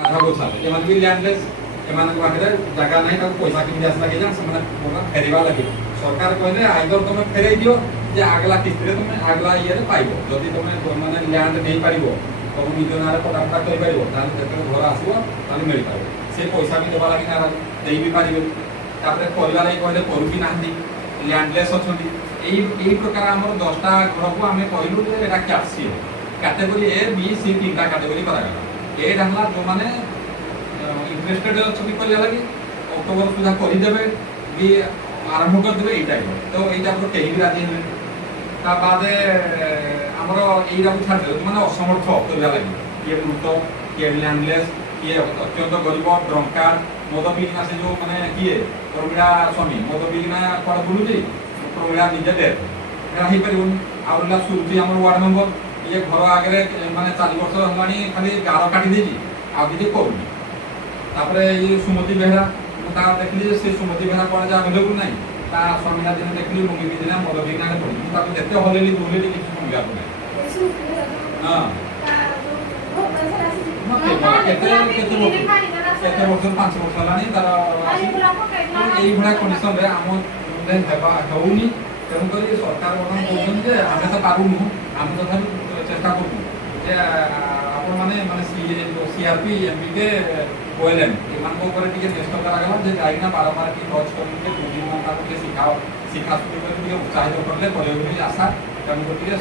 एମାନେ ବି ଲ୍ୟାଣ୍ଡଲେସ୍ ଏମାନଙ୍କ ପାଖରେ ଜାଗା ନାହିଁ ତାକୁ ପଇସା କେମିତି ଆସିଲା କେଜାଣି ସେମାନେ ଫେରିବା ଲାଗି ସରକାର କହିଲେ ଆଇଦର ତମେ ଫେରେଇ ଦିଅ ଯେ ଆଗଲା କିସ୍ତିରେ ତମେ ଆଗଲା ଇଏରେ ପାଇବ ଯଦି ତମେ ମାନେ ଲ୍ୟାଣ୍ଡ ନେଇପାରିବ ତମ ନିଜ ନାଁରେ ପଟାଫଟା କରିପାରିବ ତାହେଲେ ଯେତେବେଳେ ଘର ଆସିବ ତାହେଲେ ମିଳିପାରିବ ସେ ପଇସା ବି ଦେବା ଲାଗି ନାରାଜ ଦେଇ ବି ପାରିବେ ତାପରେ କରିବା ଲାଗି କହିଲେ କରୁ ବି ନାହାନ୍ତି ଲ୍ୟାଣ୍ଡଲେସ୍ ଅଛନ୍ତି ଏଇ ପ୍ରକାର ଆମର 10ଟା ଘରକୁ ଆମେ କହିଲୁ ଯେ ଏଇଟା କ୍ୟାଟସି କ୍ୟାଟେଗୋରୀ ଏ ବି ସି 3ଟା କ୍ୟାଟେଗୋରୀ କରାଗଲା ଏଇଟା ହେଲା ଯେଉଁମାନେ इंटरेस्टेड अच्छी कर लगे अक्टोबर सुधा करदे भी आरंभ करदे यही टाइप तो यहीटा कहीं भी राजी है बाद आमर यहीटा को छाड़दे जो मैंने असमर्थ करवा लगे किए मृत किए लैंडलेस किए अत्यंत गरीब ड्रंकार मद पीना से जो मैंने किए प्रमिड़ा स्वामी मद पीना कौन बुलूची प्रमिड़ा निजे डेथ हो पार सुरुचि आम वार्ड मेम्बर ये घर आगे मैंने 4 वर्ष है खाली गार काटी आ कि करूनी तापरे ये सुमति बेहरा ता देखली से सुमति बेहरा कौन जा अवेलेबल नहीं ता स्वामीना दिन देखली मुंगी भी दिन मद भी ना पड़ी ताको जते हलेली दुलेली किछ सुनिया को नहीं हां केते वर्ष 5 वर्ष लानी तार एई भड़ा कंडीशन रे आम दे हेबा होउनी तेणु करी सरकार वर्तमान कहउछन जे आमे तो पारुनु आमे तो चेष्टा करू जे आपण माने माने सीआरपी एमपीके ओएलएम एमानक ऊपर टिके टेस्ट करागला जे जाइना बारंबार टी टच करके 2 दिन मान ताको शिखा शिखा उत्साहित करले करे आशा तेणु टिके